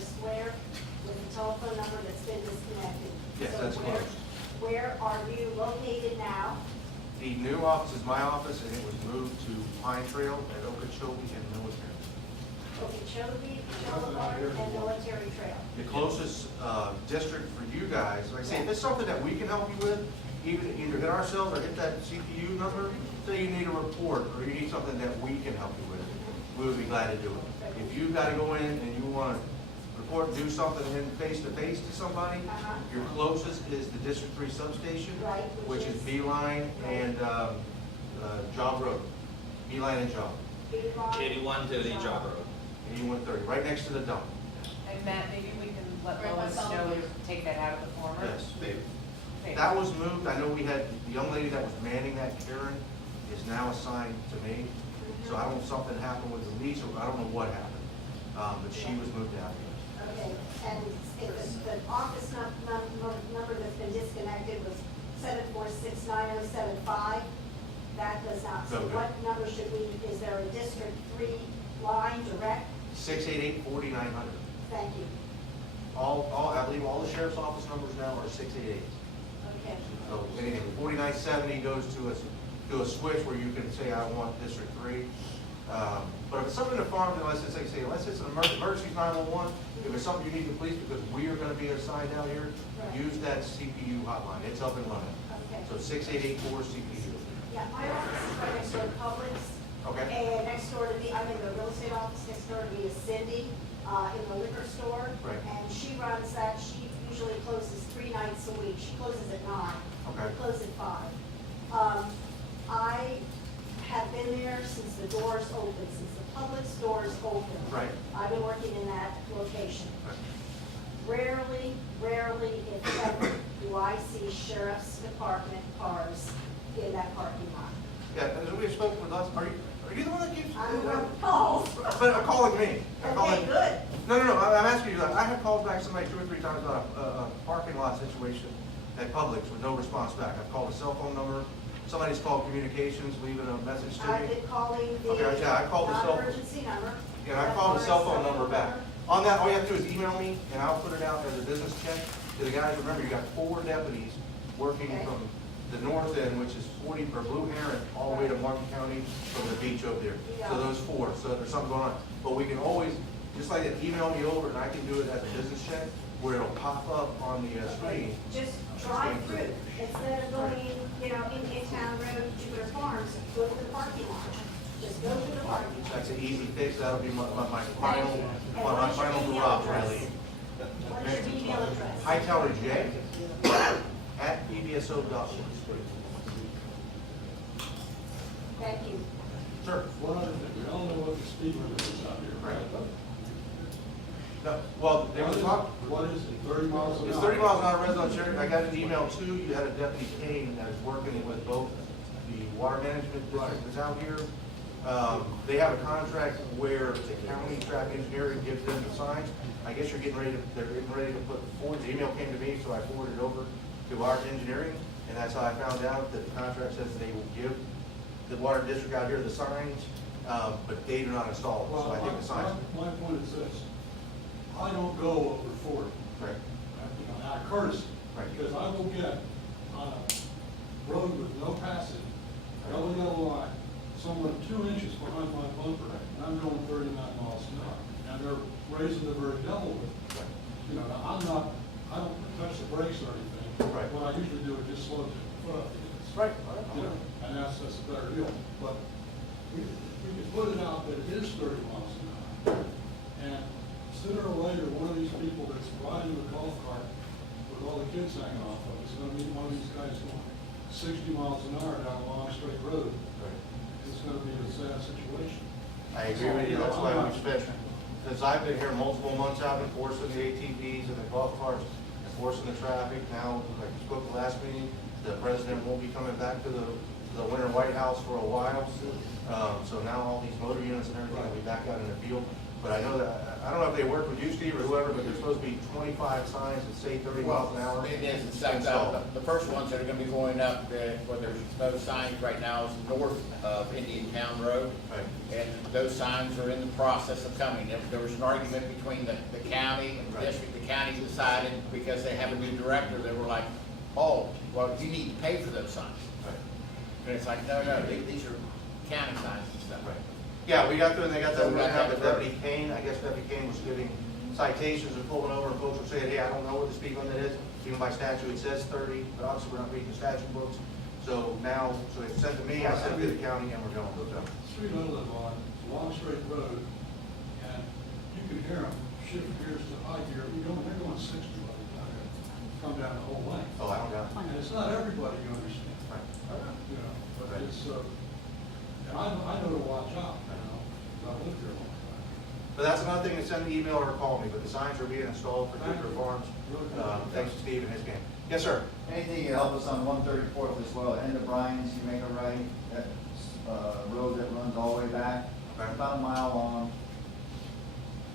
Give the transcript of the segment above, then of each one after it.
Square with a telephone number that's been disconnected. Yes, So that's closed. Where are you located now? The new office is my office, and it was moved to Pine Trail at Okeechobee and Military. Okeechobee Boulevard and Military Trail. The closest district for you guys, like I say, if it's something that we can help you with, either hit ourselves or hit that CPU number, say you need a report or you need something that we can help you with, we would be glad to do it. If you've got to go in and you want to report, do something in face-to-face to somebody, your closest is the District 3 substation, Right, which is Beeline and Job Road. Beeline and Job. 8130 Job Road. 8130, right next to the dump. And Matt, maybe we can let Right, Lois that's all know we- to take that out of the former. Yes. Okay. That was moved. I know we had, the young lady that was manning that, Karen, is now assigned to me. So I don't know if something happened with the lease, or I don't know what happened. But she was moved out. Okay, and if the office number that's been disconnected was 7469075, that does not. So Okay. what number should we, is there a District 3 line direct? 688-4900. Thank you. I believe all the sheriff's office numbers now are 688. Okay. So anything, 4970 goes to a switch where you can say, I want District 3. But if it's something in the farm, then let's just say, unless it's an emergency 911, if it's something you need the police because we are going to be assigned out here, Right. use that CPU hotline. It's up and running. Okay. So 6884 CPU. Yeah, my office is right next door to Publix. Okay. And next door to me, I'm in the real estate office, next door to me is Cindy, in the liquor store. Right. And she runs that, she usually closes 3 nights a week, she closes at 9. Okay. We close at 5. I have been there since the doors opened, since the Publix doors opened. Right. I've been working in that location. Right. Rarely, if ever, do I see sheriff's department cars in that parking lot. Yeah, and as we have spoken with us, are you the one that keeps? I'm the one who calls. But calling me. Okay, good. No, I'm asking you, I have called back somebody 2 or 3 times about a parking lot situation at Publix with no response back. I've called a cell phone number, somebody's called communications, leaving a message to I've me. been calling the Okay, yeah, I called the cell- non-emergency number. And I called the cell phone number back. On that, all you have to do is email me, and I'll put it out as a business check to the guys. Remember, you got 4 deputies working Okay. from the north end, which is 40, or Blue Heron, all the way to Martin County from the beach over there. So those 4, so there's something going on. But we can always, just like that, email me over, and I can do it as a business check, where it'll pop up on the screen. Just drive through, instead of going, in Town Road, Jupiter Farms, go to the parking lot. Just go to the parking lot. That's an easy fix. That'll be my final, And my what's your final email garage address? release. What is your email address? Hightower J @pbso.org. Thank you. Sure. One other thing, we all know what the speed limit is out here, right? No, well, there was talk, What is it, 30 miles an hour? it's 30 miles an hour residential area. I got an email too, you had a deputy Kane that is working with both the water management district that's out here. They have a contract where the county traffic engineering gives them the signs. I guess they're getting ready to put forward, the email came to me, so I forwarded it over to our engineering, and that's how I found out that the contract says they will give the water district out here the signs, but they do not install them, so I think the signs. My point is this, I don't go over 40, Right. out of courtesy, Right. because I will get on a road with no passing, double yellow line, someone 2 inches behind my bumper, and I'm going 39 miles an hour, and they're raising the very devil with it. Now, I don't touch the brakes or anything. Right. What I usually do is just slow the foot up. Right. And that's a better deal. But we could put it out that it is 30 miles an hour. And sooner or later, one of these people that's riding the golf cart with all the kids hanging off of is going to meet one of these guys going 60 miles an hour down a long straight road. It's going to be a sad situation. I agree with you, that's why we've spent, since I've been here multiple months out enforcing the ATVs and the golf carts, enforcing the traffic. Now, like we spoke the last meeting, the president won't be coming back to the Winter White House for a while. So now all these motor units and everything will be back out in the field. But I know that, I don't know if they work with you, Steve, or whoever, but there's supposed to be 25 signs that say 30 miles an hour. It is, it's the first ones that are gonna be going up, where there's no signs right now is north of Indian Town Road. Right. And those signs are in the process of coming. There was an argument between the county and the Right. district. The county decided, because they have a new director, they were like, oh, well, you need to pay for those signs. Right. And it's like, no, these are county signs and stuff. Right. Yeah, we got through and they got that, So we we're gonna got have the that Deputy Kane, I guess Deputy Kane was giving citations and pulling over, and folks were saying, hey, I don't know what the speed limit is. Even by statute, it says 30, but obviously we're not reading the statute books. So now, so they sent to me, I sent it to the county, and we're going with them. The street I live on, it's a long straight road, and you can hear them shift gears to high gear, they're going 60 by the time they come down the whole length. Oh, I don't know. And it's not everybody you understand, Right. you know, but it's, and I know to watch out, you know, 'cause I lived here a long time. But that's another thing, to send an email or call me, but the signs are being installed for Jupiter Farms. Thanks to Steve and his gang. Yes, sir. Anything to help us on 134th as well, end of Bryan's, you make a right, that, road that runs all the way back, Okay. about a mile long.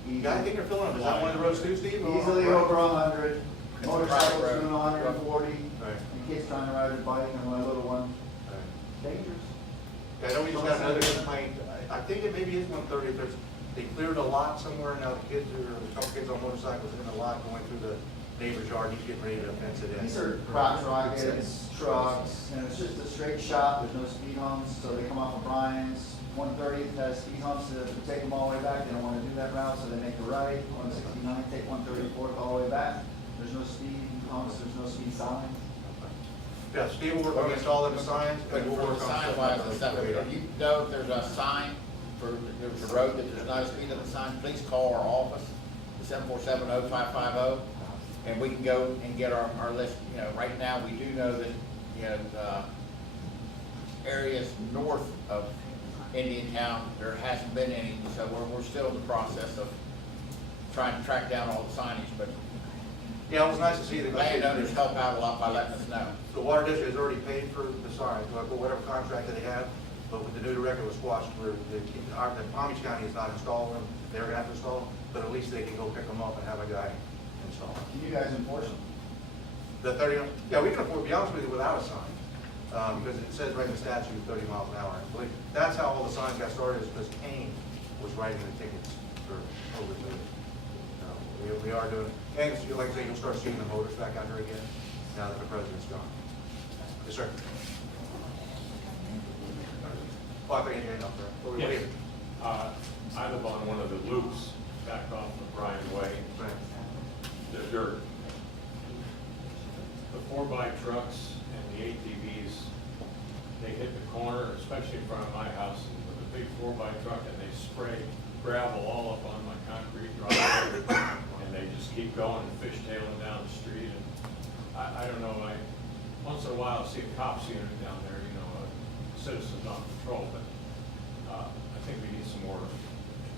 You gotta think you're filling them, is that one of the roads too, Steve? Easily over 100, It's a motorcycles private road. doing 140, Right. and kids trying to ride their bike, and my little one, Right. dangerous. I know we just got another complaint, I think it maybe is 130, they cleared a lot somewhere, now the kids are, a couple kids on motorcycles in a lot going through the neighbor's yard, he's getting ready to fence it in. These are crotch rockets, trucks, and it's just a straight shot, there's no speed humps, so they come off of Bryan's. 130th has speed humps to take them all the way back, they don't wanna do that route, so they make a right. 169, take 134th all the way back, there's no speed humps, there's no speed signs. Yeah, Steve will work on installing the signs, But and we'll for work the on sign wise and stuff, if you know if there's a sign for, there's a road that there's not a speed limit sign, please call our office, 747-0550, and we can go and get our list. You know, right now, we do know that, you know, areas north of Indian Town, there hasn't been any, so we're still in the process of trying to track down all the signage, but Yeah, it was nice to see that. landowners help out a lot by letting us know. The water district has already paid for the signs, whatever contract that they have, but with the new director was squashed, where the Palm Beach County is not installing them, they're gonna have to install them, but at least they can go pick them up and have a guy install them. Can you guys enforce them? The 30, yeah, we can afford, to be honest with you, without a sign, because it says right in the statute, 30 miles an hour. I believe that's how all the signs got started, is because Kane was writing the tickets for overloading. We are doing, and like I say, you'll start seeing the motors back out there again, now that the president's gone. Yes, sir. Oh, I think you had enough, sir. What were you Yes. waiting? I live on one of the loops back off of Bryan Way, Right. the dirt. The 4x trucks and the ATVs, they hit the corner, especially in front of my house, with a big 4x truck, and they spray gravel all up on my concrete driveway, and they just keep going and fishtailing down the street. And I don't know, once in a while I see a cops unit down there, you know, citizens on patrol, but I think we need some more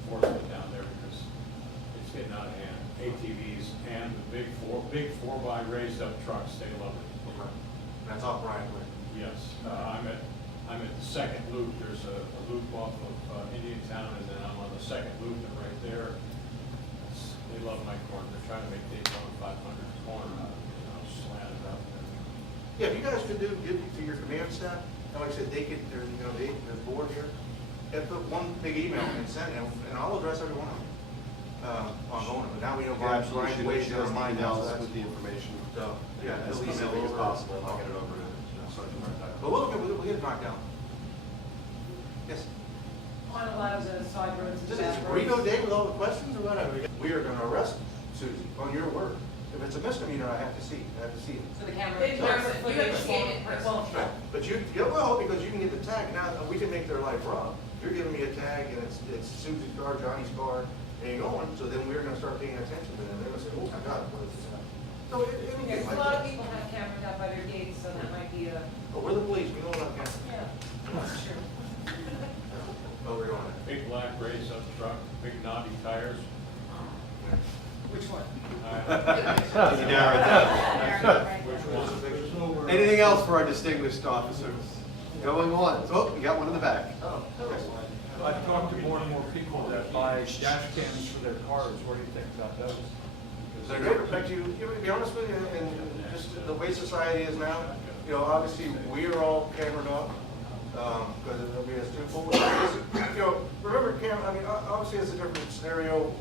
enforcement down there because it's getting out of hand. ATVs and the big 4x raised up trucks, they love it. That's off Bryan Way. Yes, I'm at the second loop. There's a loop off of Indian Town, and then I'm on the second loop, and right there, they love my corner. They're trying to make Daytona 500 corner, you know, slanted up. Yeah, if you guys could give to your command staff, and like I said, they could, there's, you know, there's board here, and put one big email and send it, and I'll address every one of them. Ongoing, but now we know Brian's waiting to remind us with the information. So, yeah, As at least quickly as over. possible, I'll get it over to Sergeant Martin. But we'll get it knocked down. Yes. On a lot of the side roads and Is back roads. Reno Day with all the questions or whatever? We are gonna arrest Susie, on your word. If it's a misdemeanor, I have to see it. So the camera. They- camera you have to footage see it in won't- person. But you, yeah, well, because you can get the tag, now, we can make their life rough. You're giving me a tag, and it's Susie's car, Johnny's car, and you're going, so then we're gonna start paying attention to them. They're gonna say, oh my God, what is this? So anything Yes, like a lot of that. people have cameras out by their gates, so that might be a, But we're the police, we know about cameras. yeah, that's true. Oh, we're going there. Big black raised up truck, big knobby tires. Which one? Can you narrow it down? Which one? There's nowhere. Anything else for our distinguished officers? Going on. Oh, we got one in the back. Oh, okay. I've talked to more and more people that buy dash cams for their cars. What do you think about those? They're going to protect you, to be honest with you, and just the way society is now, you know, obviously, we are all cambered up, because it'll be as twofold. You know, remember, I mean, obviously, it's a different scenario.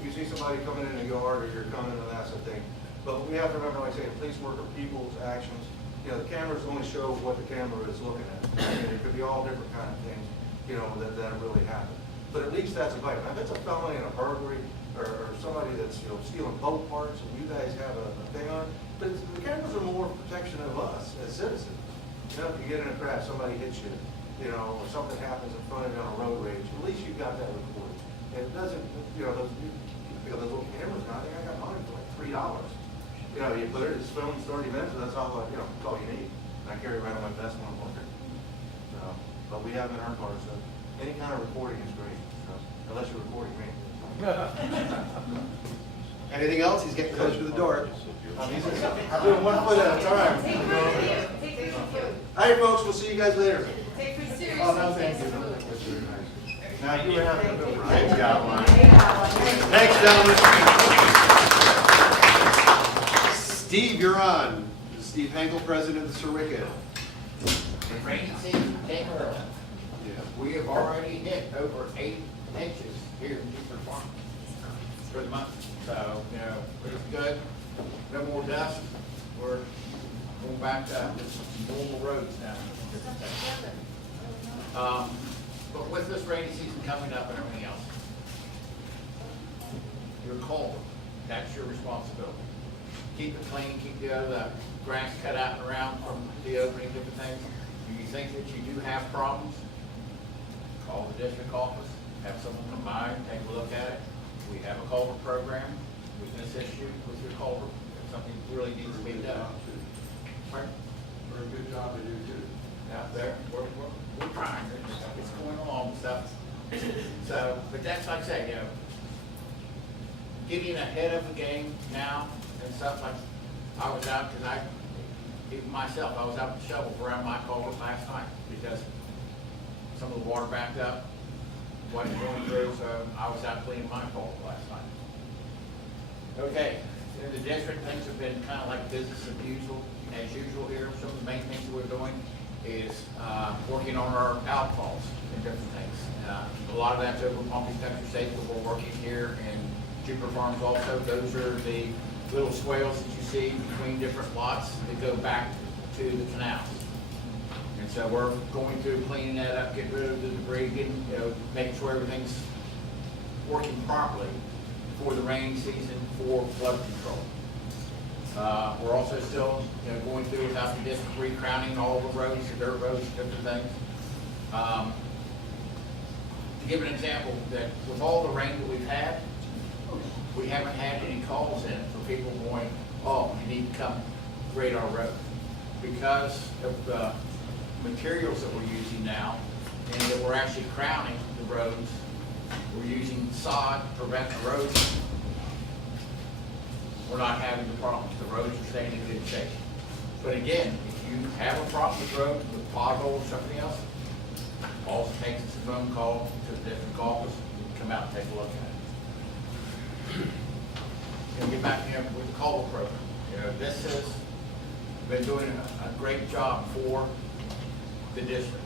If you see somebody coming in the yard, or you're coming in, that's the thing. But we have to remember, like I say, police work are people's actions. You know, the cameras only show what the camera is looking at. And it could be all different kind of things, you know, that really happen. But at least that's a bite. Now, if it's a felony and a burglary, or somebody that's, you know, stealing boat parts, and you guys have a thing on, but the cameras are more protection of us as citizens. You know, if you get in a crash, somebody hits you, you know, or something happens in front of you on a road rage, at least you've got that recorded. And it doesn't, you know, those little cameras now, I think I got mine for like $3. You know, you put it, it's filmed 30 minutes, and that's all, you know, that's all you need. And I carry around my vest when I'm working. So, but we have in our cars, so any kind of recording is great, so, unless you're recording me. Anything else? He's getting closer to the door. I'm doing 1 foot at a time. Take food with you. Take food with you. All right, folks, we'll see you guys later. Take food seriously. Oh, no, thank you. That's very nice. Now, you were having a good one. Thanks, got one. Thanks, gentlemen. Steve, you're on. Steve Henkel, president of the Sir Wicked. The rainy season came early. Yeah. We have already hit over 8 inches here in Jupiter Farm for the month. So, you know, it's good. No more dust. We're going back to just normal roads now. But with this rainy season coming up and everything else, your culvert, that's your responsibility. Keep it clean, keep the grass cut out and around from the opening, different things. Do you think that you do have problems? Call the district office, have someone come by, take a look at it. We have a culvert program. We can assist you with your culvert if something really needs to be done. Right? Very good job they do too. Out there, we're trying. It's going along and stuff. So, but that's like I say, you know, getting ahead of the game now and stuff like, I was out because even myself, I was out with shovels around my culvert last night because some of the water backed up, wasn't going through, so I was out cleaning my culvert last night. Okay, in the district, things have been kind of like business as usual here. Some of the main things that we're doing is working on our outfalls and different things. A lot of that's over Palm Beach Country Safe, but we're working here in Jupiter Farms also. Those are the little swales that you see between different lots that go back to the canals. And so we're going through cleaning that up, getting rid of the debris, getting, you know, making sure everything's working properly for the rainy season for flood control. We're also still, you know, going through without the district recrowning all the roads, the dirt roads, different things. To give an example, that with all the rain that we've had, we haven't had any calls in for people going, oh, you need to come grade our road. Because of the materials that we're using now, and that we're actually crowning the roads, we're using sod to prevent erosion. We're not having the problems. The roads are staying in good shape. But again, if you have a problem with roads, with potholes or something else, all it takes is a phone call to the district office, we can come out and take a look at it. And get back here with the culvert program. You know, this has been doing a great job for the district.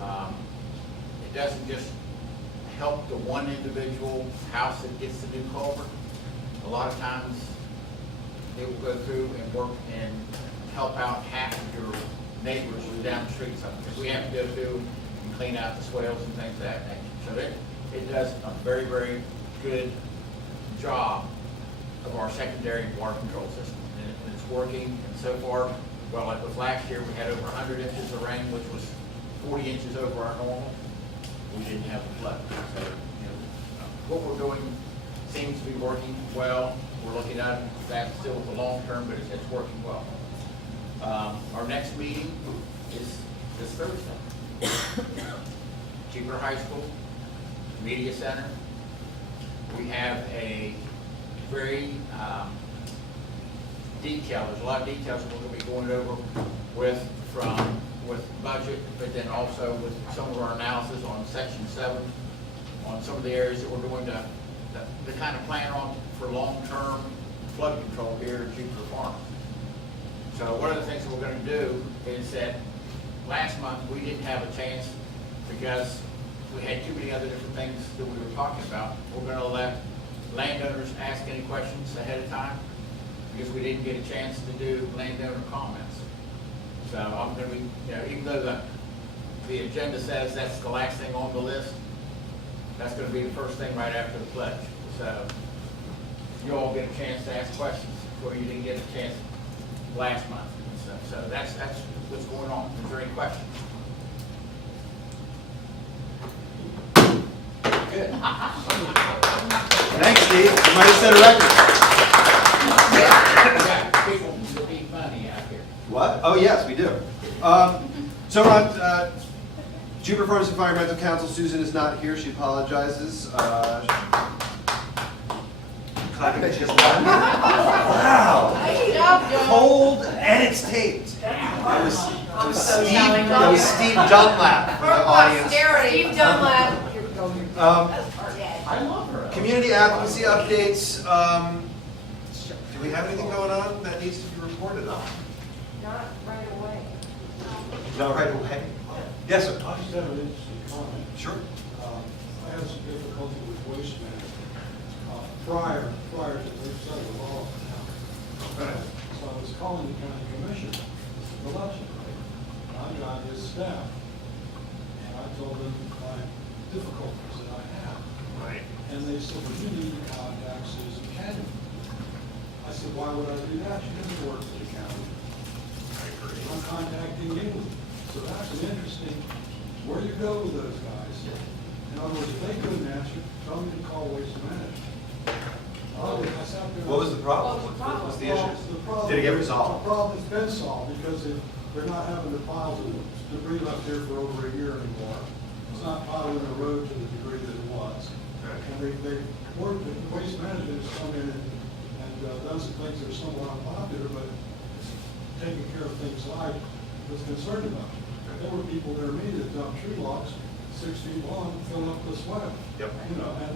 It doesn't just help the one individual house that gets the new culvert. A lot of times, it will go through and work and help out half of your neighbors who are down the street something. Because we have to go through and clean out the swales and things of that nature. So it does a very, very good job of our secondary water control system. And it's working, and so far, well, like with last year, we had over 100 inches of rain, which was 40 inches over our normal. We didn't have the flood. So, you know, what we're doing seems to be working well. We're looking at that still with the long term, but it's working well. Our next meeting is this Thursday. Jupiter High School, Media Center. We have a very detail, there's a lot of details we're gonna be going over with budget, but then also with some of our analysis on section 7, on some of the areas that we're doing the kind of plan on for long-term flood control here at Jupiter Farm. So one of the things that we're gonna do is that last month, we didn't have a chance because we had too many other different things that we were talking about. We're gonna let landowners ask any questions ahead of time because we didn't get a chance to do landowner comments. So I'm gonna be, even though the agenda says that's the last thing on the list, that's gonna be the first thing right after the pledge. So you all get a chance to ask questions where you didn't get a chance last month and stuff. So that's what's going on. Is there any questions? Good. Thanks, Steve. You might have set a record. Yeah, people need money out here. What? Oh, yes, we do. So on Jupiter Farms Environmental Council, Susan is not here. She apologizes. Clapping at just one. Wow. Nice job, Joe. Cold and it's taped. That was Steve Dunlap from the audience. Steve Dunlap. I love her. Community advocacy updates. Do we have anything going on that needs to be reported on? Not right away. No, right away. Yes, sir. I just have an interesting comment. Sure. I had some difficulty with waste management prior to the set of law. Okay. So I was calling the county commissioner, the election day. I got his staff, and I told them my difficulties that I have. Right. And they said, well, you need to contact Susan Cannon. I said, why would I do that? She doesn't work for the county. I'm contacting you. So that's an interesting, where you go with those guys. In other words, if they couldn't answer, tell me to call Waste Management. I sat there. What was the problem? What was the problem? What was the Well, issue? the problem- Did it get resolved? The problem's been solved because they're not having the piles of debris left here for over a year anymore. It's not piling the road to the degree that it was. Okay. And they worked, Waste Management has come in and done some things that are somewhat unpopular, but it's taking care of things I was concerned about. There were people near me that dumped tree logs 6 feet long, fill up the swale. Yep. You know, and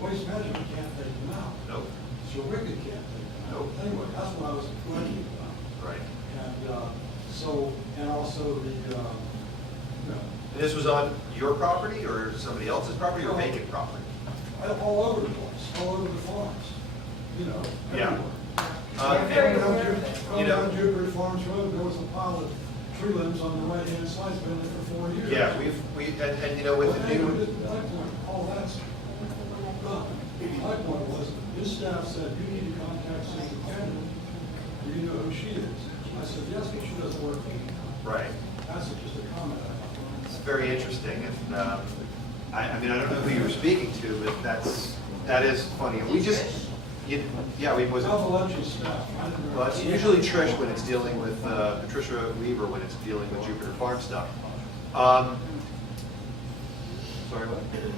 Waste Management can't take them out. Nope. So Wicked can't take them out. Nope. Anyway, that's what I was complaining about. Right. And also the, you know, And this was on your property or somebody else's property or No. vacant property? all over the place, all over the farms, you know, Yeah. everywhere. very Down aware of Ju- it. You know- down Jupiter Farms Road, there was a pile of tree limbs on the right-hand side, it's been there for 4 years. Yeah, and you know, with But the anyway, new, my point, all that's done. My point was, his staff said, you need to contact Susan Cannon, do you know who she is? I said, yes, but she doesn't work for me. right. That's just a comment I have. It's very interesting, and I mean, I don't know who you were speaking to, but that is funny. And we just, yeah, we was. I'll let you staff. I didn't know. Well, it's usually Trish when it's dealing with, Patricia Weaver when it's dealing with Jupiter Farm stuff. Sorry, what? Anyway,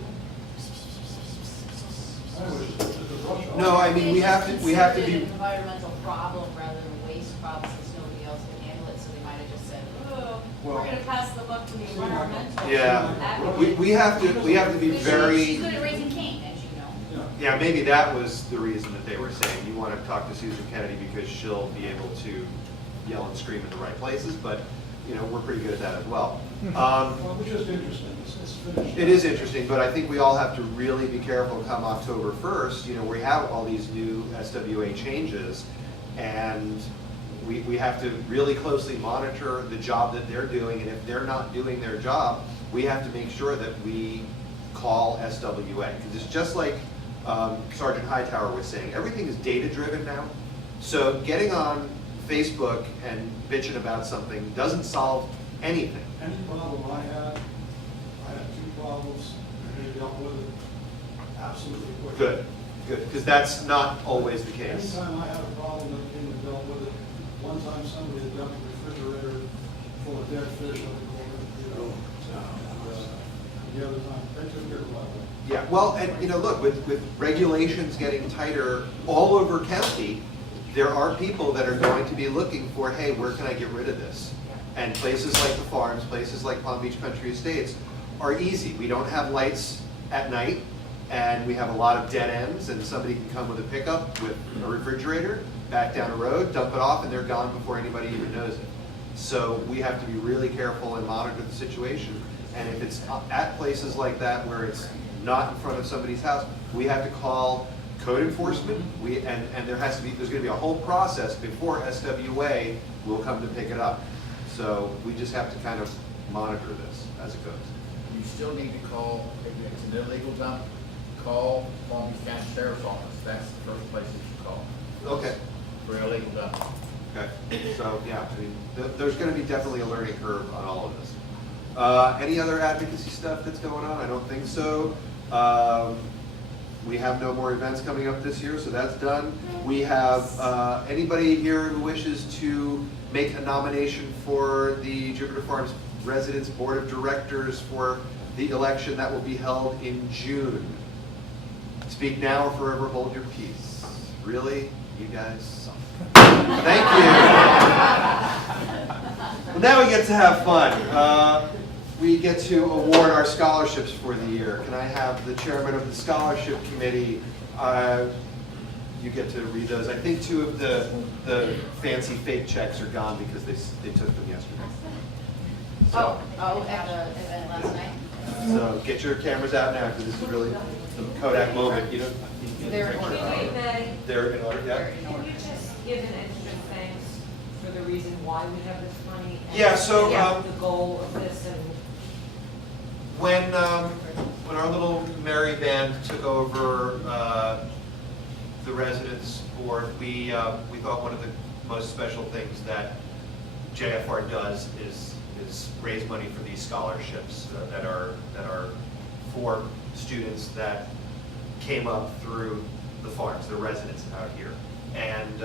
it's a rush hour. No, I mean, we have to Considered be, an environmental problem rather than a waste problem since nobody else can handle it, so they might have just said, oh, Well- we're gonna pass the buck to the environmental. yeah, we have to be She's very, good at raising cane, as you know. Yeah. yeah, maybe that was the reason that they were saying, you want to talk to Susan Kennedy because she'll be able to yell and scream in the right places, but, you know, we're pretty good at that as well. Well, it was just interesting, it's finished. It is interesting, but I think we all have to really be careful come October 1st. You know, we have all these new SWA changes, and we have to really closely monitor the job that they're doing, and if they're not doing their job, we have to make sure that we call SWA. Because it's just like Sergeant Hightower was saying, everything is data-driven now. So getting on Facebook and bitching about something doesn't solve anything. Any problem I had 2 problems, and they dealt with it absolutely quick. Good, because that's not always the case. Anytime I had a problem, they came and dealt with it. One time somebody had dumped a refrigerator full of dead fish on the corner, you know. And the other time, they took care of it. Yeah, well, and you know, look, with regulations getting tighter all over county, there are people that are going to be looking for, hey, where can I get rid of this? And places like the farms, places like Palm Beach Country Estates are easy. We don't have lights at night, and we have a lot of dead ends, and somebody can come with a pickup with a refrigerator, back down the road, dump it off, and they're gone before anybody even knows it. So we have to be really careful and monitor the situation. And if it's at places like that where it's not in front of somebody's house, we have to call code enforcement. And there's going to be a whole process before SWA will come to pick it up. So we just have to kind of monitor this as it goes. You still need to call, if it's an illegal dump, call Palm Beach County Sheriff's Office. That's the first place that you call Okay. for illegal dump. Okay. So yeah, I mean, there's going to be definitely a learning curve on all of this. Any other advocacy stuff that's going on? I don't think so. We have no more events coming up this year, so that's done. We have anybody here who wishes to make a nomination for the Jupiter Farms Residents Board of Directors for the election that will be held in June. Speak now or forever hold your peace. Really? You guys suck. Thank you. Well, now we get to have fun. We get to award our scholarships for the year. Can I have the chairman of the scholarship committee? You get to read those. I think 2 of the fancy fake checks are gone because they took them yesterday. So, At the event last night? so get your cameras out now because this is really the Kodak moment. You know, They're in order. they're in order. Yeah. They're in order. Can you just give an extra thanks for the reason why we have this money? And Yeah, so, the goal of this and. When our little merry band took over the residence board, we thought one of the most special things that JFR does is raise money for these scholarships that are for students that came up through the farms, the residents out here. And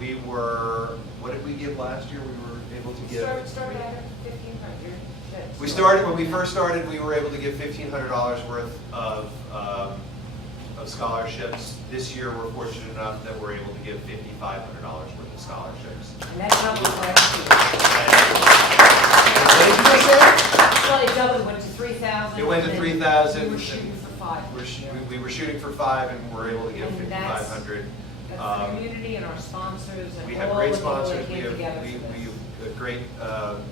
we were, what did we give last year? We were able to give. Started at 1,500. We started, when we first started, we were able to give $1,500 worth of scholarships. This year, we're fortunate enough that we're able to give $5,500 worth of scholarships. And that's not what last What did you just say? year. Well, it doubled, went to 3,000. It went to and 3,000. We were shooting for 5. We were shooting for 5 and we're able to give And that's- $5,500. That's the community and our sponsors and We have all great the people that sponsors. came together for We this. have a great,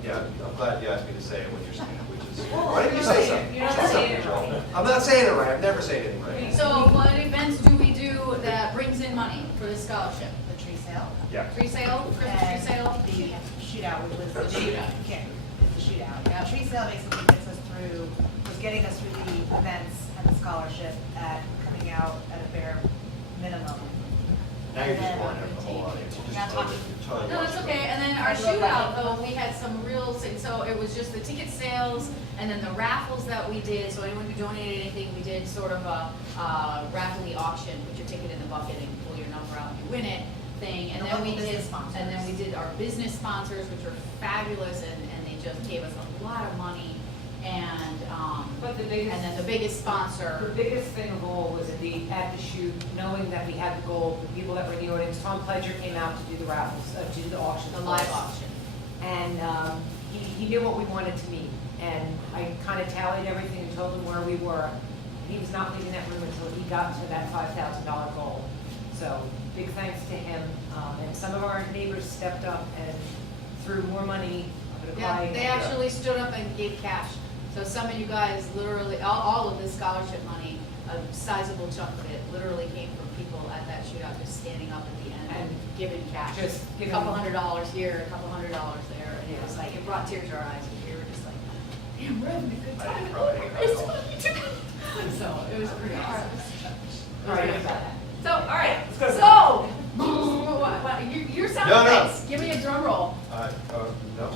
yeah, I'm glad you asked me to say what you're saying, which is, Well, why didn't you you're say not something? saying- you're not Say something, saying it Joel. right. I'm not saying it right. I've never said it right. So what events do we do that brings in money for this scholarship? The tree sale. Yeah. Tree sale, Christmas tree sale? The shootout, which was the Shootout. kick, the shootout. Yeah. Tree sale basically gets us through, was getting us through the events and the scholarship at coming out at a bare minimum. Now you're just pouring out the whole audience. You just totally No, lost that's your okay, and then our shootout, though, we had some real, so it was just the ticket sales, and then the raffles that we did, so anyone who donated anything, we did sort of a raffle auction, put your ticket in the bucket and pull your number out, and you win it thing, and The then we local did, business sponsors. and then we did our business sponsors, which were fabulous, and they just gave us a lot of money, and, But the biggest. and then the biggest The sponsor, biggest thing of all was indeed at the shoot, knowing that we had the goal, the people that were in the audience, Tom Pledger came out to do the raffles, to do the auction. the live auction. And he knew what we wanted to meet. And I kind of tallied everything and told him where we were. He was not leaving that room until he got to that $5,000 goal. So big thanks to him. And some of our neighbors stepped up and threw more money. Yeah, they actually stood up and gave cash. So some of you guys literally, all of this scholarship money, a sizable chunk of it literally came from people at that shootout just standing up at the end and giving cash. Just A giving- couple $100 here, a couple $100 there, and it was like, it brought tears to our eyes, and we were just like, damn, we're having a good I time. didn't probably Raised money together. So it was pretty awesome. All right. So, all right, so, you're sound No, no. effects, give me a drum roll. No.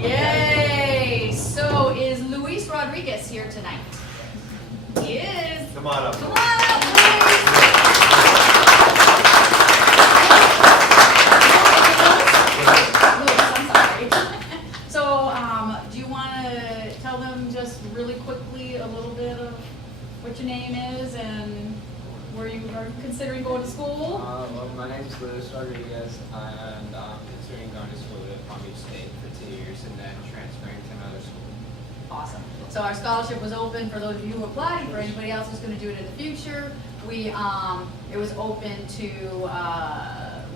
Yay! So is Luis Rodriguez here tonight? He is. Come on up. Come on up, Luis. Luis, I'm sorry. So, do you want to tell them just really quickly a little bit of what your name is and where you are considering going to school? Well, my name is Luis Rodriguez, and I'm considering going to school at Palm Beach State for 2 years and then transferring to another school. Awesome. So our scholarship was open for those of you who applied, for anybody else who's going to do it in the future. It was open to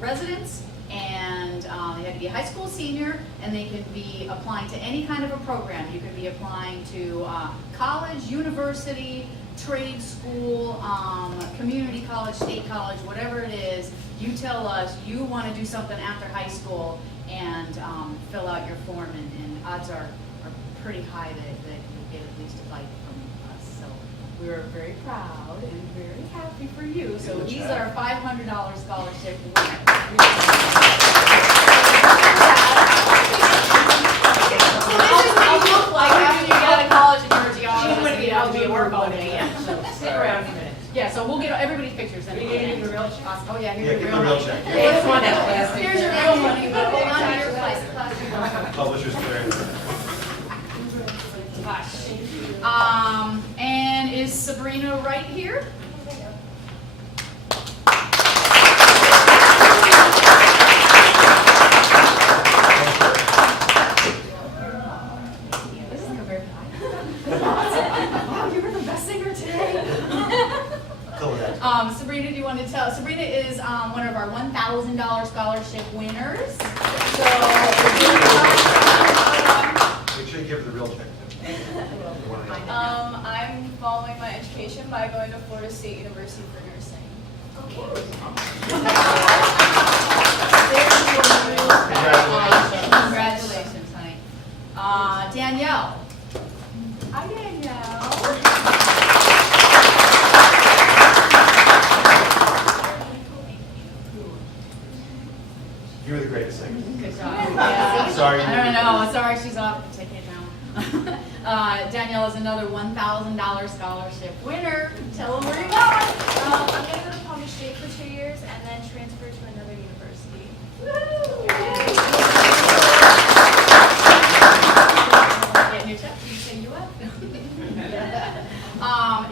residents, and they had to be a high school senior, and they can be applying to any kind of a program. You could be applying to college, university, trade school, community college, state college, whatever it is. You tell us you want to do something after high school and fill out your form, and odds are pretty high that you get at least a bite from us. So we're very proud and very happy for you. So these are $500 scholarship winners. So this is what you look like after you get out of college and you're a geologist. I'll be a work all day. Stick around a minute. Yeah, so we'll get everybody's pictures. Are you getting the real check? Awesome. Oh yeah, Yeah, here's get your the real real money. check. It's one out last. Here's your real money, but hold on to your plastic. Publisher's clearing. And is Sabrina right here? This is like a very wow, you were the best singer today. Sabrina, do you want to tell? Sabrina is one of our $1,000 scholarship winners. So Make sure you give her the real check too. I'm following my education by going to Florida State University for nursing. Congratulations, honey. Danielle. Hi, Danielle. You were the greatest singer. Good job. Yeah. Sorry. I don't know. Sorry, she's off. Take it down. Danielle is another $1,000 scholarship winner. Tell them where you're going. I'm going to go to Palm Beach State for 2 years and then transfer to another university. Getting your check? You say you up?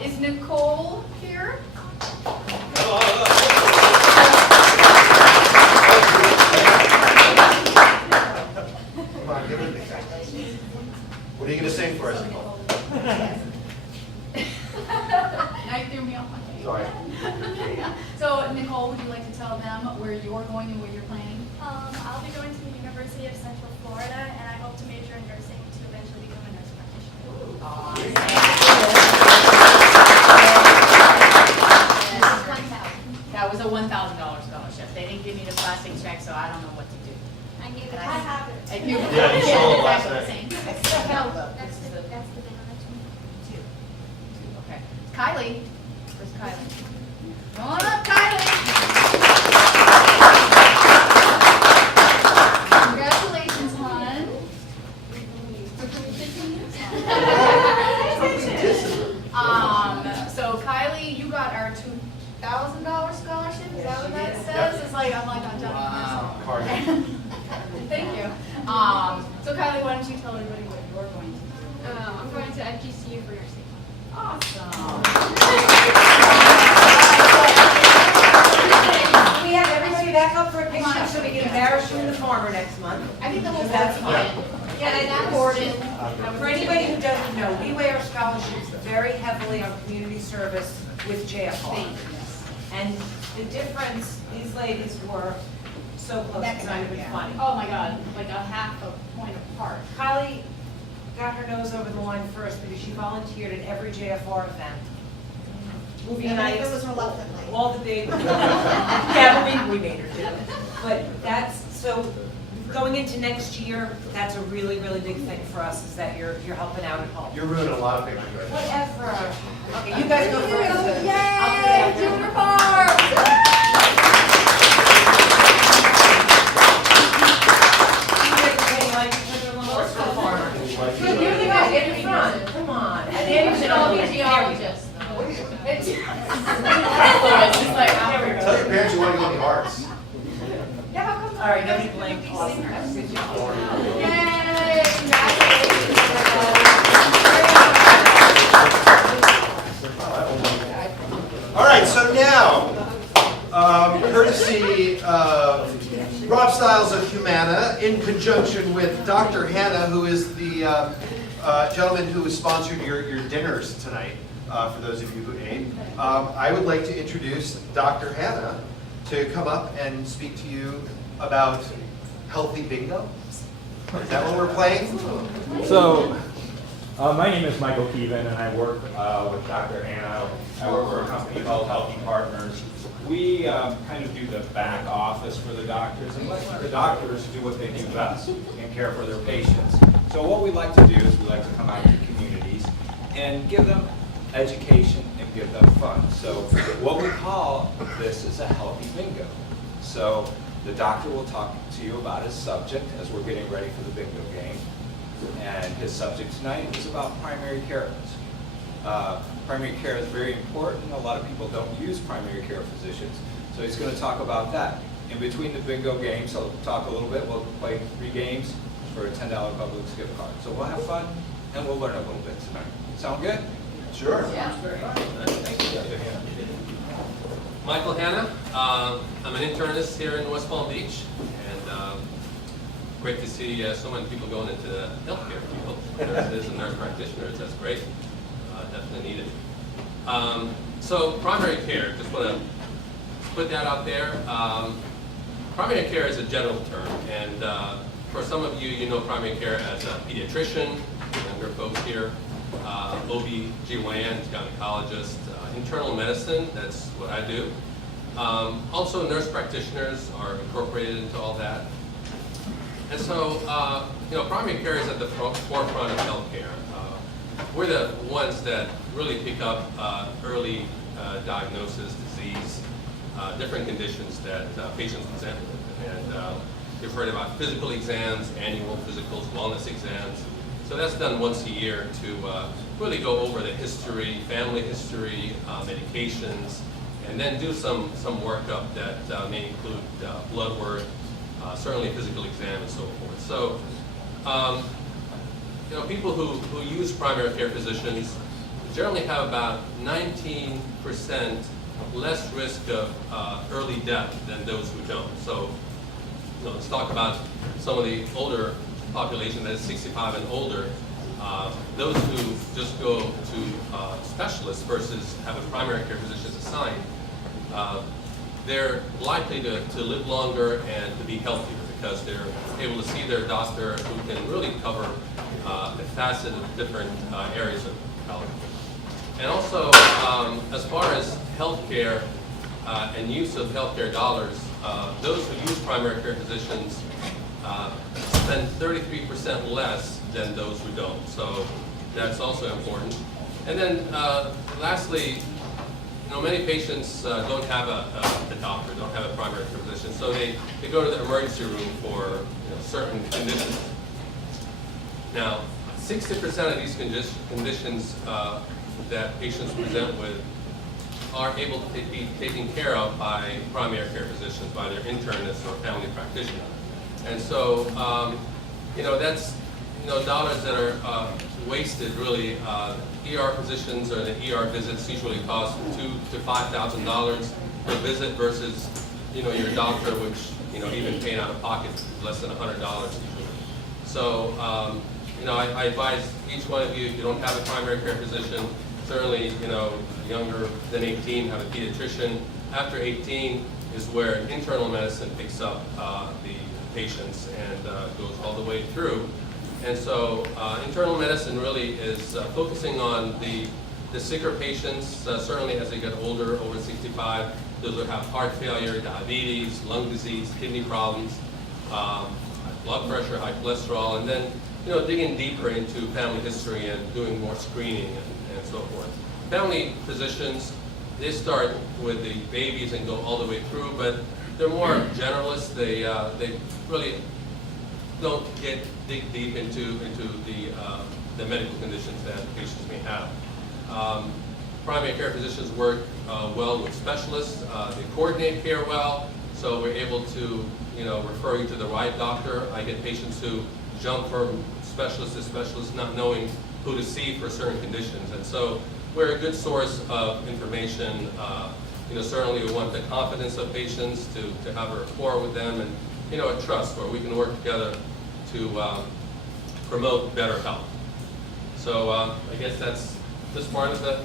Is Nicole here? Come on, give it a big check. What are you going to sing for us, Nicole? Now you threw me off my feet. Sorry. So, Nicole, would you like to tell them where you're going and what you're planning? I'll be going to the University of Central Florida and I hope to major in nursing to eventually become a nurse practitioner. That was a $1,000 scholarship. They didn't give me the plastic check, so I don't know what to do. I gave it. I have it. And you- Yeah, you sold it last exactly night. the same. That's the big one. Two. Okay. Kylie. Where's Kylie? Come on up, Kylie. Congratulations, hon. So Kylie, you got our $2,000 scholarship. Is that what that says? It's like I'm like on Johnny. Card. Thank you. So Kylie, why don't you tell everybody what you're going to do? I'm going to FGCU for nursing. Awesome. We have everybody back up for a picture so we can embarrass you in the farmer next month. I think the whole That's board's fine. fine. And it's important. For anybody who doesn't know, we weigh our scholarships very heavily on community service with JFR. And the difference, these ladies were so close, it's not even funny. Oh my God, like a half a point apart. Kylie got her nose over the line first because she volunteered at every JFR event. Movie nights. It was reluctantly. All the big, yeah, we made her do it. But that's, so going into next year, that's a really, really big thing for us, is that you're helping out at home. You're ruining a lot of pictures right now. Whatever. Okay, you guys go first. Yay, Junior Farm! Good, here they go, get in front, come on. And You then should all be geologists. It's just like, Tell your parents you want to go to the arts. yeah, how come? All right, nobody blinked. Awesome. Yay, congratulations. All right, so now, Lifestyles of Humana in conjunction with Dr. Hannah, who is the gentleman who has sponsored your dinners tonight, for those of you who ate. I would like to introduce Dr. Hannah to come up and speak to you about healthy bingo. Is that what we're playing? So, my name is Michael Keevan, and I work with Dr. Hannah. I work for a company called Healthy Partners. We kind of do the back office for the doctors, and let the doctors do what they do best and care for their patients. So what we like to do is we like to come out to communities and give them education and give them fun. So what we call this is a healthy bingo. So the doctor will talk to you about his subject as we're getting ready for the bingo game. And his subject tonight is about primary care. Primary care is very important. A lot of people don't use primary care physicians. So he's going to talk about that. In between the bingo games, he'll talk a little bit. We'll play 3 games for a $10 Publix gift card. So we'll have fun and we'll learn a little bit tonight. Sound good? Sure. Yeah. Thank you, Dr. Hannah. Michael Hanna. I'm an internist here in West Palm Beach, and great to see so many people going into the healthcare field. Nurses and nurse practitioners, that's great. Definitely needed. So primary care, just want to put that out there. Primary care is a general term, and for some of you, you know primary care as a pediatrician, younger folks here, OB/GYN, gynecologist, internal medicine, that's what I do. Also nurse practitioners are incorporated into all that. And so, primary care is at the forefront of healthcare. We're the ones that really pick up early diagnosis, disease, different conditions that patients present with. And you've heard about physical exams, annual physicals, wellness exams. So that's done once a year to really go over the history, family history, medications, and then do some workup that may include blood work, certainly a physical exam and so forth. So, people who use primary care physicians generally have about 19% less risk of early death than those who don't. So, let's talk about some of the older population that is 65 and older. Those who just go to specialists versus have a primary care physician assigned, they're likely to live longer and to be healthier because they're able to see their doctor who can really cover a facet of different areas of health. And also, as far as healthcare and use of healthcare dollars, those who use primary care physicians spend 33% less than those who don't. So that's also important. And then lastly, many patients don't have a doctor, don't have a primary care physician, so they go to the emergency room for certain conditions. Now, 60% of these conditions that patients present with are able to be taken care of by primary care physicians, by their internist or family practitioner. And so, that's dollars that are wasted really. ER physicians or the ER visits usually cost $2,000 to $5,000 per visit versus your doctor, which even paying out of pocket is less than $100 usually. So I advise each one of you, if you don't have a primary care physician, certainly younger than 18, have a pediatrician. After 18 is where internal medicine picks up the patients and goes all the way through. And so internal medicine really is focusing on the sicker patients, certainly as they get older, over 65, those who have heart failure, diabetes, lung disease, kidney problems, blood pressure, high cholesterol, and then digging deeper into family history and doing more screening and so forth. Family physicians, they start with the babies and go all the way through, but they're more generalists. They really don't dig deep into the medical conditions that patients may have. Primary care physicians work well with specialists. They coordinate care well, so we're able to refer you to the right doctor. I get patients who jump from specialist to specialist, not knowing who to see for certain conditions, and so we're a good source of information. Certainly we want the confidence of patients to have a rapport with them, and a trust where we can work together to promote better health. So I guess that's this part of the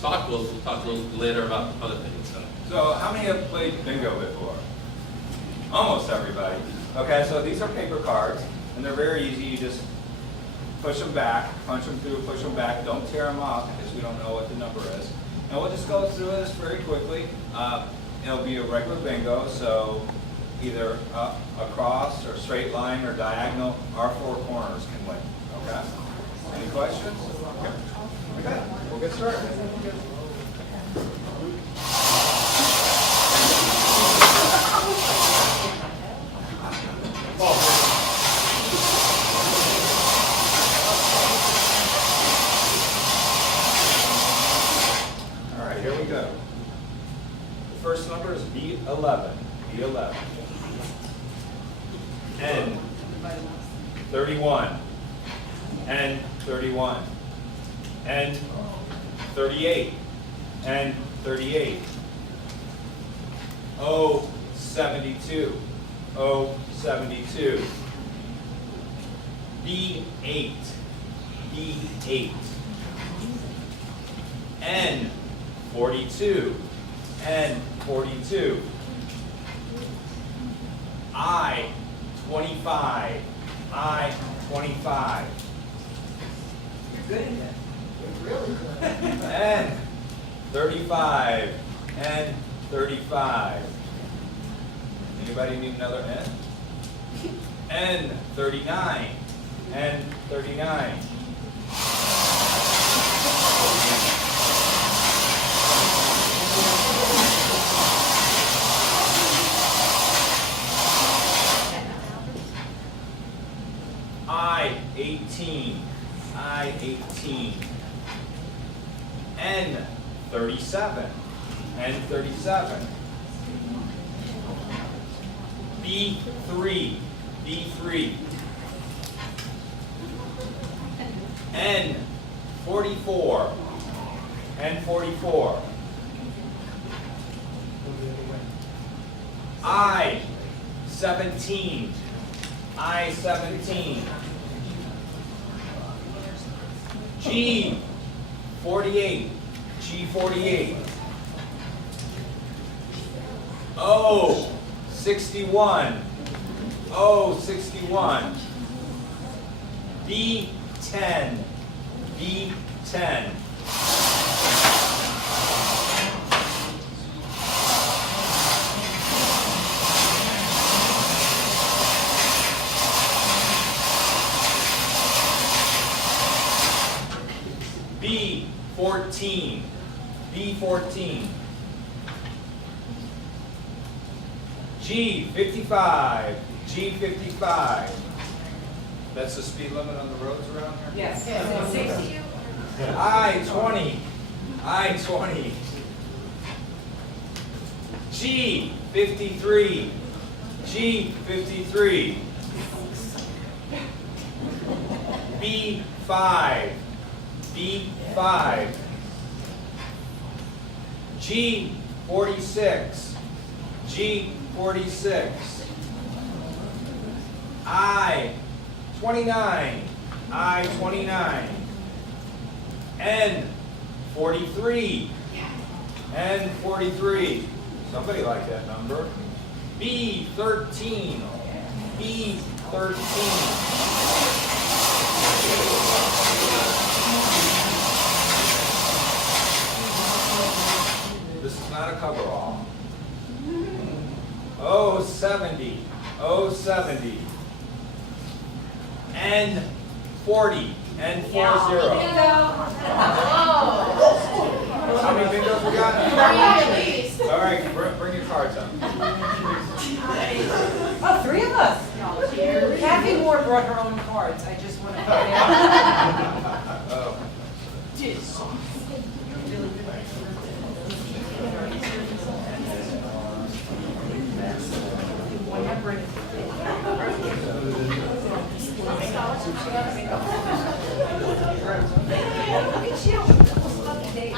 talk. We'll talk a little later about other things. So how many have played bingo before? Almost everybody. Okay, so these are paper cards, and they're very easy. You just push them back, punch them through, push them back. Don't tear them up because we don't know what the number is. And we'll just go through this very quickly. It'll be a regular bingo, so either across or straight line or diagonal, our four corners can win. Okay? Any questions? Okay, we'll get started. All right, here we go. The first number is B11. B11. N 31. N 31. N 38. N 38. O 72. O 72. B8. B8. N 42. N 42. I 25. I 25. You're good at that. You're really good. N 35. N 35. Anybody need another N? N 39. N 39. I 18. I 18. N 37. N 37. B3. B3. N 44. N 44. I 17. I 17. G 48. G 48. O 61. O 61. B 10. B 10. B 14. B 14. G 55. G 55. That's the speed limit on the roads around here? Yes. 60. I 20. I 20. G 53. G 53. B 5. B 5. G 46. G 46. I 29. I 29. N 43. N 43. Somebody like that number. B 13. B 13. This is not a coverall. O 70. O 70. N 40. N 40. How many bingos we got? 3 at least. All right, bring your cards up. Oh, 3 of us. Kathy Moore brought her own cards. I just want to point out. Oh.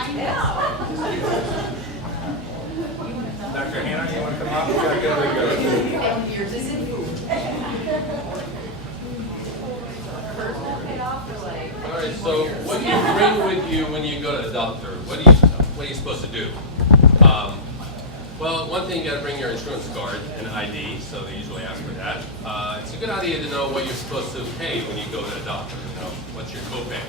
I know. Dr. Hannah, you want to come up? We got a good bingo. Yours is in. So what do you bring with you when you go to the doctor? What are you supposed to do? Well, one thing, you gotta bring your insurance card and ID, so they usually ask for that. It's a good idea to know what you're supposed to pay when you go to the doctor, you know, what's your copay.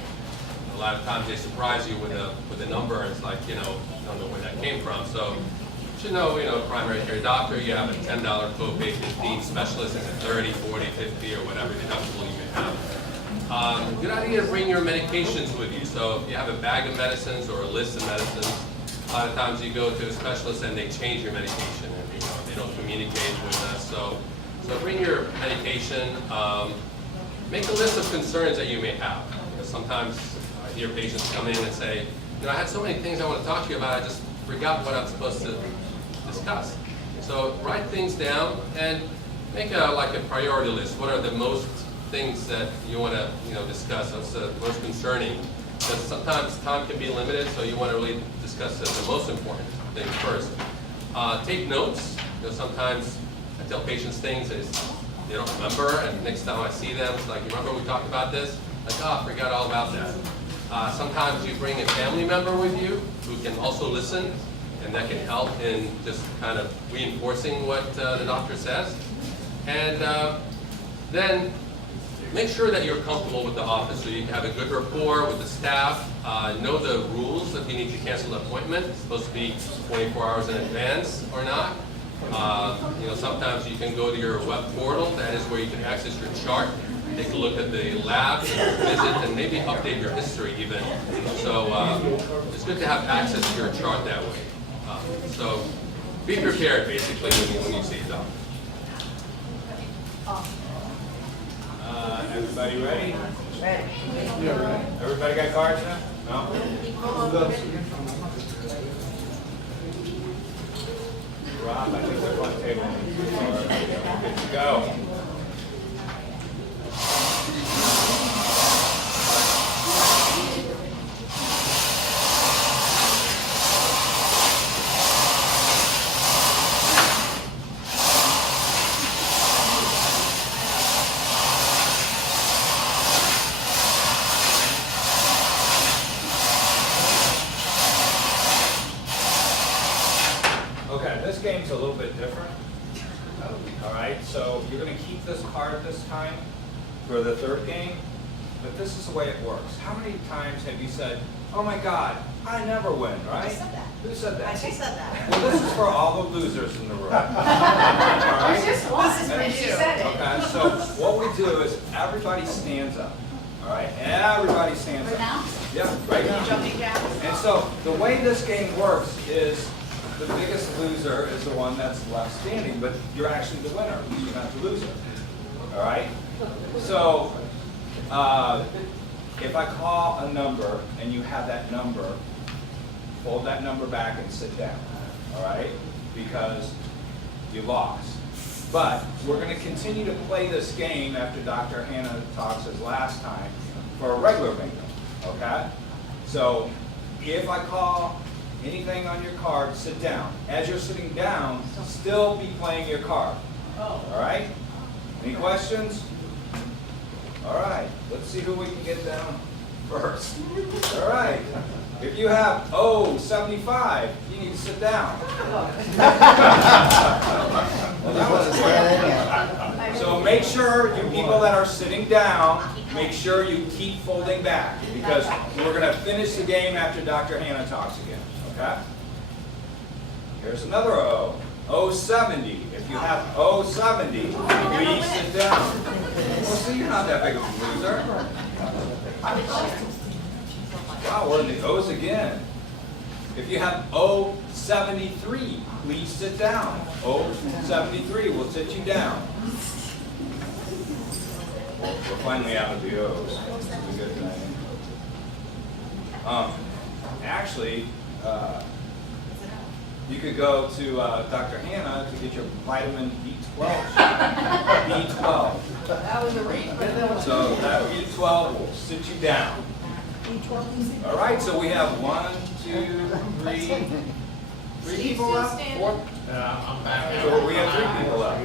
A lot of times they surprise you with a number, and it's like, you know, don't know where that came from. So you should know, primary care doctor, you have a $10 copay, 15 specialists, it's a 30, 40, 50, or whatever deductible you may have. Good idea to bring your medications with you. So if you have a bag of medicines or a list of medicines, a lot of times you go to a specialist and they change your medication, and they don't communicate with us. So bring your medication. Make a list of concerns that you may have. Sometimes I hear patients come in and say, I had so many things I want to talk to you about, I just forgot what I'm supposed to discuss. So write things down and make like a priority list. What are the most things that you want to discuss? What's the most concerning? Because sometimes time can be limited, so you want to really discuss the most important thing first. Take notes. Sometimes I tell patients things they don't remember, and next time I see them, it's like, you remember we talked about this? Like, I forgot all about that. Sometimes you bring a family member with you who can also listen, and that can help in just kind of reinforcing what the doctor says. And then make sure that you're comfortable with the office, so you can have a good rapport with the staff, know the rules if you need to cancel an appointment. It's supposed to be 24 hours in advance or not. Sometimes you can go to your web portal, that is where you can access your chart, take a look at the labs, visit, and maybe update your history even. So it's good to have access to your chart that way. So be prepared, basically, when you see a doctor. Everybody ready? Ready. Everybody got cards now? No? Rob, I think they're on the table. Good to go. Game's a little bit different. All right, so you're going to keep this card this time for the third game, but this is the way it works. How many times have you said, "Oh my God, I never win," right? I just said that. Who said that? I just said that. Well, this is for all the losers in the room. All right? There's just one. This is for you. Said it. Okay, so what we do is everybody stands up. All right, everybody stands up. now? Yeah, right now. Jumping jacks. And so the way this game works is the biggest loser is the one that's left standing, but you're actually the winner. You're not the loser. All right? So if I call a number and you have that number, fold that number back and sit down. All right? Because you lost. But we're going to continue to play this game after Dr. Hannah talks as last time for a regular bingo. Okay? So if I call anything on your card, sit down. As you're sitting down, still be playing your card. All right? Any questions? All right. Let's see who we can get down first. All right. If you have 75, you need to sit down. Well, that was quick. So make sure you people that are sitting down, make sure you keep folding back, because we're going to finish the game after Dr. Hannah talks again. Okay? Here's another O. 70. If you have 70, please sit down. Well, see, you're not that big of a loser. Wow, we're in the O's again. If you have 73, please sit down. 73 will sit you down. We're finally out of the O's. That's a good thing. Actually, you could go to Dr. Hannah to get your vitamin B12 shot. B12. That was a read. So that B12 will sit you down. All right, so we have 1, 2, 3 people left? 4? I'm back. So we have 3 people left.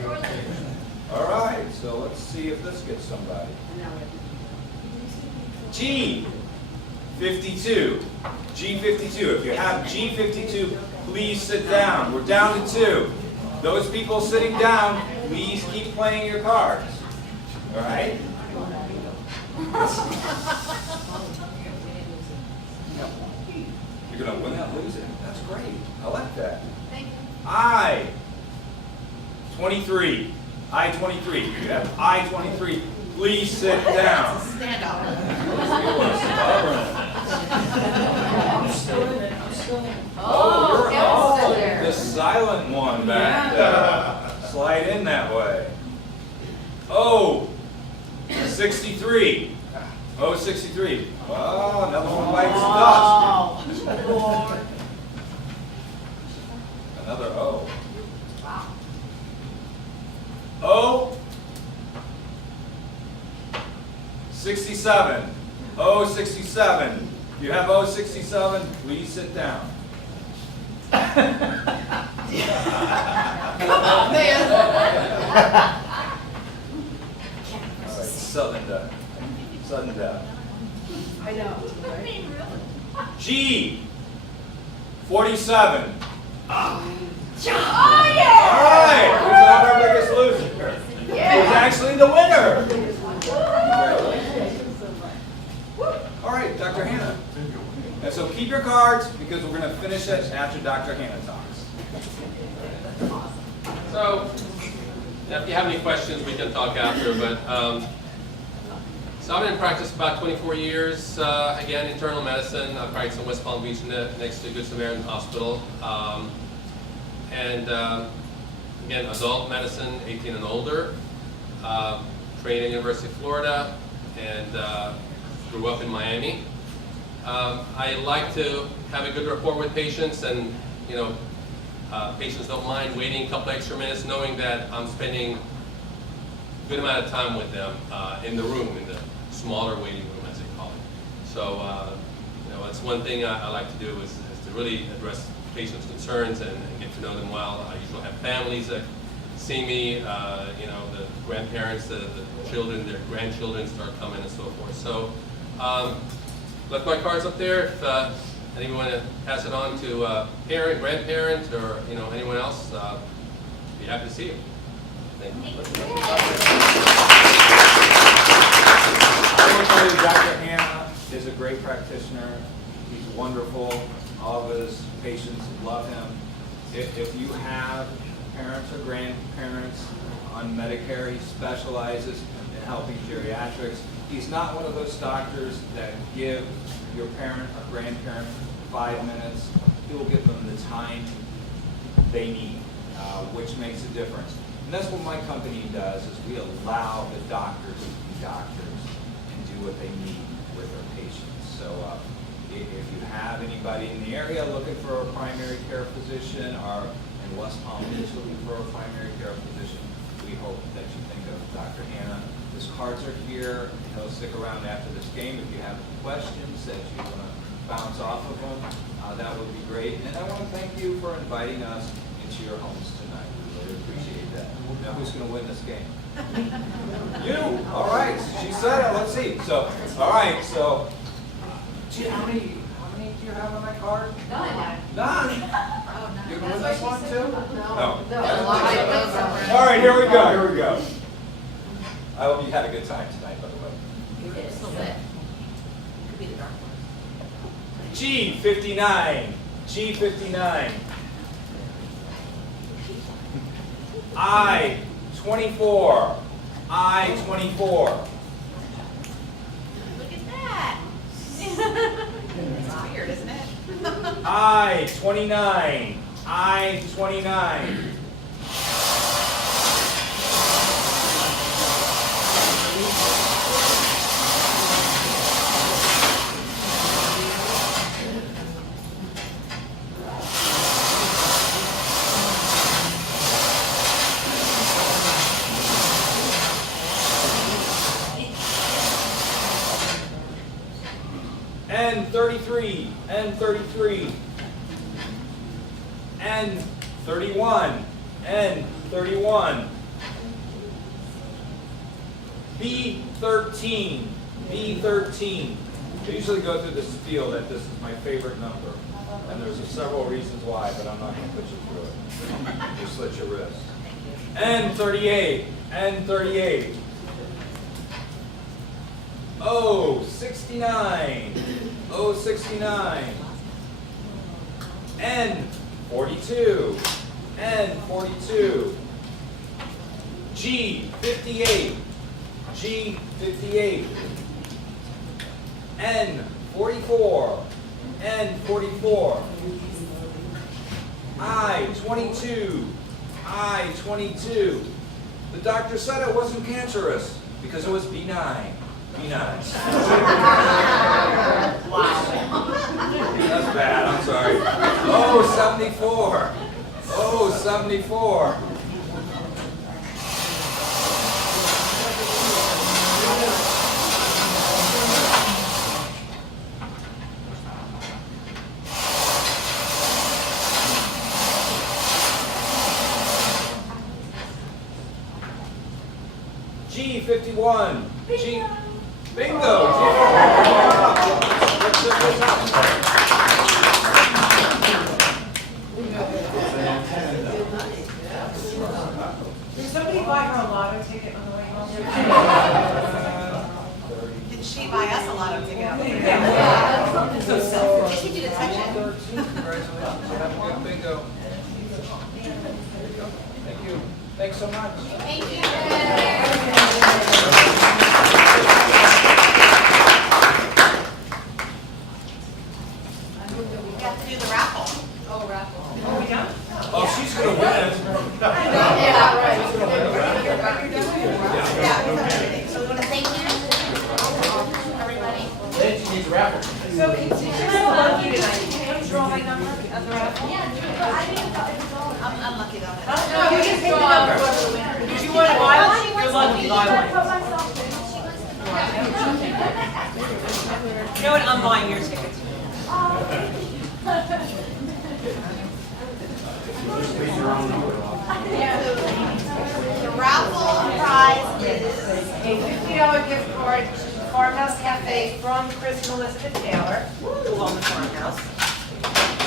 All right, so let's see if this gets somebody. G. 52. G52. If you have G52, please sit down. We're down to 2. Those people sitting down, please keep playing your cards. All right? You're going to win that, lose it. That's great. I like that. Thank you. I-23. I-23. You have I-23. Please sit down. Stand up. Oh, Kevin's still there. The silent one back there. Slide in that way. Oh, 63. Oh, 63. Oh, another one bites dust. Another O. Wow. O, 67. O, 67. If you have O, 67, please sit down. Come on, man. All right, sudden death. Sudden death. I know. G, 47. Oh, All yeah. right, who's not our biggest loser? Who's actually the winner? All right, Dr. Hannah. And so keep your cards because we're going to finish it after Dr. Hannah talks. So, if you have any questions, we can talk after, but, so I've been in practice about 24 years, again, internal medicine. I practice in West Palm Beach next to Good Samaritan Hospital. Again, adult medicine, 18 and older. Trained at University of Florida and grew up in Miami. I like to have a good rapport with patients, and patients don't mind waiting a couple extra minutes knowing that I'm spending a good amount of time with them in the room, in the smaller waiting room as they call it. So that's one thing I like to do is to really address patients' concerns and get to know them well. I usually have families that see me, the grandparents, the children, their grandchildren start coming and so forth. So left my cards up there. If anyone want to pass it on to parent, grandparent, or anyone else, be happy to see you. Thank you. I want to tell you, Dr. Hannah is a great practitioner. He's wonderful. All of his patients love him. If you have parents or grandparents on Medicare, he specializes in helping geriatrics. He's not one of those doctors that give your parent or grandparent 5 minutes. He will give them the time they need, which makes a difference. And that's what my company does, is we allow the doctors to be doctors and do what they need with their patients. So if you have anybody in the area looking for a primary care physician, or in West Palm Beach looking for a primary care physician, we hope that you think of Dr. Hannah. His cards are here. He'll stick around after this game. If you have questions that you want to bounce off of him, that would be great. And I want to thank you for inviting us into your homes tonight. We really appreciate that. Now, who's going to win this game? You. All right. She said it. Let's see. So, all right. So, gee, how many do you have on that card? None. None. Oh, no. You're going to win this one too? No. No. All right. Here we go. Here we go. I hope you had a good time tonight, by the way. You did a little bit. Could be the dark one. G59. G59. I-24. I-24. Look at that. It's weird, isn't it? I-29. I-29. N33, N33, N31, N31, B13, B13, I usually go through this spiel that this is my favorite number, and there's several reasons why, but I'm not going to put you through it. You slit your wrist. N38, N38. O69, O69. N42, N42. G58, G58. N44, N44. I22, I22. The doctor said it wasn't cancerous because it was benign. Benign. Wow. That's bad, I'm sorry. Oh, 74. Oh, 74. G51. G. Bingo. Did somebody buy her a lotto ticket on the way home? Did she buy us a lotto ticket? Yeah. So selfish. Did she do the touch it? Congratulations. You have a good bingo. Thank you. Thanks so much. Thank you. We have to do the raffle. Oh, raffle. Are we done? Oh, she's going to win. Yeah, right. Yeah, we have everything. So we want to Thank you, everybody. Then she needs raffle. So can I have a lucky tonight? Can you draw my number at the raffle? I'm lucky though. No, you can pick the number. Did you want to buy one? You're lucky, buy one. You know what, I'm buying your tickets. The raffle prize is A $50 gift card to Farmhouse Cafe from Kristin Elizabeth Taylor, who owns the farmhouse.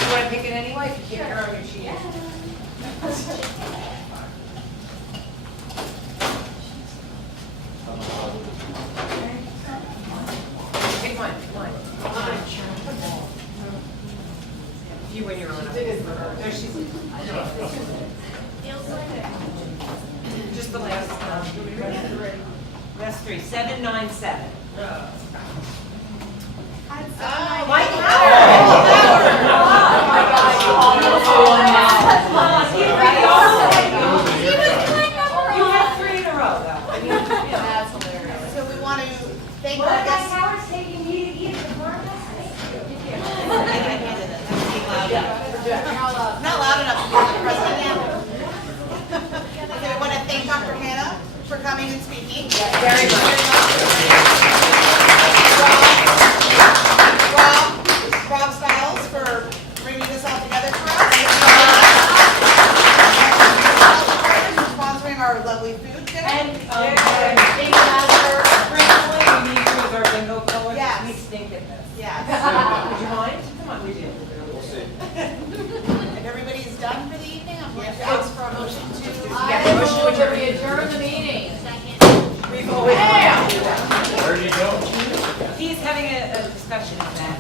You want to pick it anyway? If you can't, you're cheating. Pick one, pick one. If you win, you're on. No, she's. Just the last, last three, 797. Mike You had three in a row, though. I mean, That's hilarious. So we want to thank What our about guests. Howard's taking me to eat at the farmhouse? Not loud enough to be the president. Okay, we want to thank Dr. Hannah for coming and speaking. very much. Rob Stiles for bringing this all together for us. Sponsoring our lovely food dinner. And, Big Master, we need to use our bingo color. Yes. We stink at this. Yes. Would you mind? Come on, we do. We'll see. If everybody's done for the evening, I'm going to ask for a motion to. Yeah, motion to adjourn. We adjourn the meeting. We've always. Yeah. Where'd you go? He's having a discussion on that.